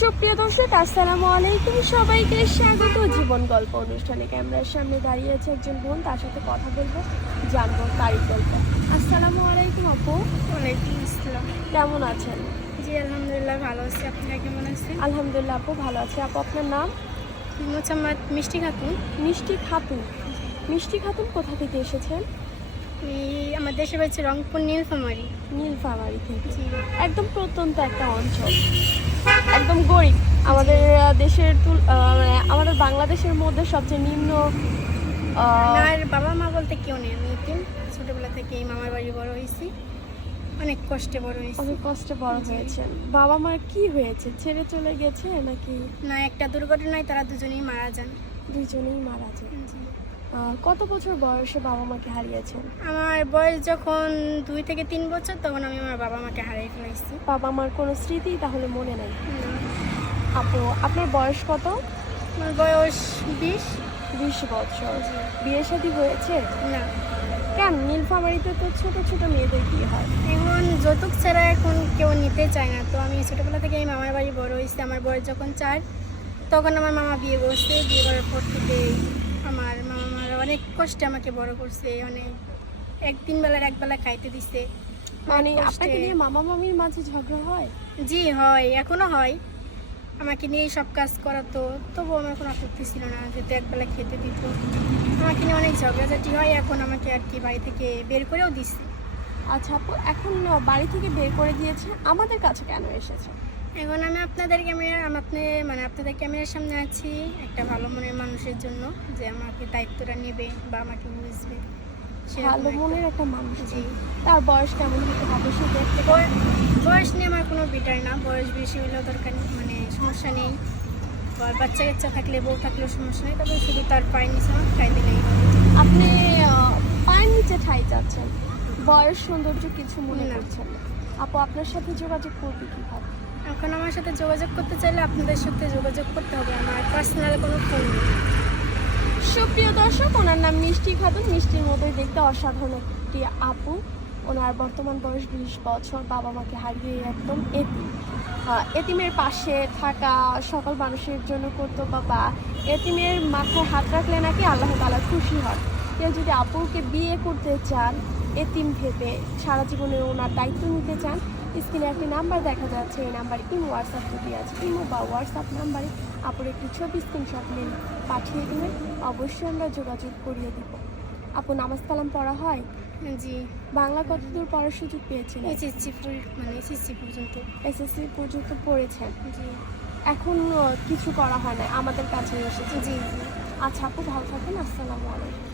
সুপ্রিয় দর্শক আসসালামু আলাইকুম। সবাইকে স্বাগত। জীবন গল্প অনুষ্ঠানে ক্যামেরার সামনে দাঁড়িয়ে আছে একজন বোন। তার সাথে কথা বলব জানব তারই গল্প। আসসালামু আলাইকুম আপু। ওয়ালাইকুম আসসালাম। কেমন আছেন? জি আলহামদুলিল্লাহ ভালো আছি। আপনারা কেমন আছেন? আলহামদুলিল্লাহ আপু ভালো আছে। আপু আপনার নাম? মোচাম্মদ মিষ্টি খাতুন। মিষ্টি খাতুন। মিষ্টি খাতুন কোথা থেকে এসেছেন? এই আমার দেশে বাড়ছে রংপুর নীলফামারি। নীলফামারি থেকে। একদম প্রত্যন্ত একটা অঞ্চল। একদম গরিব। আমাদের দেশের মানে আমাদের বাংলাদেশের মধ্যে সবচেয়ে নিম্ন আমার বাবা মা বলতে কেউ নেই আমি এতিম। ছোটোবেলা থেকে এই মামার বাড়ি বড় হয়েছি। অনেক কষ্টে বড় হয়েছি। অনেক কষ্টে বড় হয়েছে বাবা মার কি হয়েছে? ছেড়ে চলে গেছে নাকি? না একটা দুর্ঘটনায় তারা দুজনেই মারা যান। দুইজনেই মারা যান। কত বছর বয়সে বাবা মাকে হারিয়েছেন? আমার বয়স যখন দুই থেকে তিন বছর তখন আমি আমার বাবা মাকে হারিয়ে ফেলেছি। বাবা মার কোনো স্মৃতি তাহলে মনে নাই? আপু আপনার বয়স কত? আমার বয়স বিশ। বিশ বছর। বিয়ে শাদী হয়েছে? না। কেন? নীলফামারিতে তো ছোট ছোট মেয়েদের বিয়ে হয়। এখন যৌতুক ছাড়া এখন কেউ নিতে চায় না। তো আমি ছোটোবেলা থেকে এই মামার বাড়ি বড় হয়েছি। আমার বয়স যখন চার তখন আমার মামা বিয়ে করছে। বিয়ে করার পর থেকে আমার মামা আমার অনেক কষ্টে আমাকে বড় করছে। অনেক এক তিন বেলার এক বেলা খাইতে দিছে। মানে আপনাকে নিয়ে মামা মামির মাঝে ঝগড়া হয়? জি হয়। এখনও হয়। আমাকে নিয়েই সব কাজ করাতো তবুও আমার কোনো আপত্তি ছিল না যেহেতু একবেলা খেতে দিত। আমাকে নিয়ে অনেক ঝগড়াঝাটি হয় এখন আমাকে আর কি বাড়ি থেকে বের করেও দিচ্ছে আচ্ছা আপু এখন বাড়ি থেকে বের করে দিয়েছে আমাদের কাছে কেন এসেছে? এখন আমি আপনাদের ক্যামেরা আমি আপনি মানে আপনাদের ক্যামেরার সামনে আছি একটা ভালো মনের মানুষের জন্য যে আমাকে দায়িত্বটা নেবে বা আমাকে বুঝবে। ভালো মনের একটা মানুষ। জি। তার বয়স কেমন হতে হবে সে দেখতে বয়- বয়স নিয়ে আমার কোনো বিটার না বয়স বেশি হলেও দরকার নেই, মানে সমস্যা নেই। আর বাচ্চা কাচ্চা থাকলে বউ থাকলেও সমস্যা নেই তবে শুধু তার পায়ে নিচে আমার খাই দিলেই আপনি পায়ের নিচে ঠাই যাচ্ছেন বয়স সৌন্দর্য কিছু মনে না। করছেন আপু আপনার সাথে যোগাযোগ করবে কীভাবে? এখন আমার সাথে যোগাযোগ করতে চাইলে আপনাদের সাথে যোগাযোগ করতে হবে। আমার পার্সোনাল কোনো ফোন নেই। সুপ্রিয় দর্শক ওনার নাম মিষ্টি খাতুন। মিষ্টির মতোই দেখতে অসাধারণ একটি আপু। ওনার বর্তমান বয়স বিশ বছর বাবা মাকে হারিয়ে একদম আহ, এতিমের পাশে থাকা সকল মানুষের জন্য কর্তব্য বা এতিমের মাথায় হাত রাখলে নাকি আল্লাহ তালা খুশি হন। কেউ যদি আপুকে বিয়ে করতে চান এতিম ভেবে সারা জীবনে ওনার দায়িত্ব নিতে চান স্ক্রিনে একটি নাম্বার দেখা যাচ্ছে এই নাম্বারে ইমো হোয়াটসঅ্যাপ যদি আছে। ইমো বা হোয়াটসঅ্যাপ নাম্বারে আপুর একটি ছবি স্ক্রিনশট নিন পাঠিয়ে দিবেন। অবশ্যই আমরা যোগাযোগ করিয়ে দিব। আপু নামাজ কালাম পড়া হয়? জি বাংলা কতদূর পড়ার সুযোগ পেয়েছেন? এসএসসি মানে এসএসসি পর্যন্ত। এসএসসি পর্যন্ত পড়েছেন? জি। এখন কিছু করা হয় না আমাদের কাছে এসেছে। জি জি। আচ্ছা আপু ভালো থাকেন আসসালামু আলাইকুম।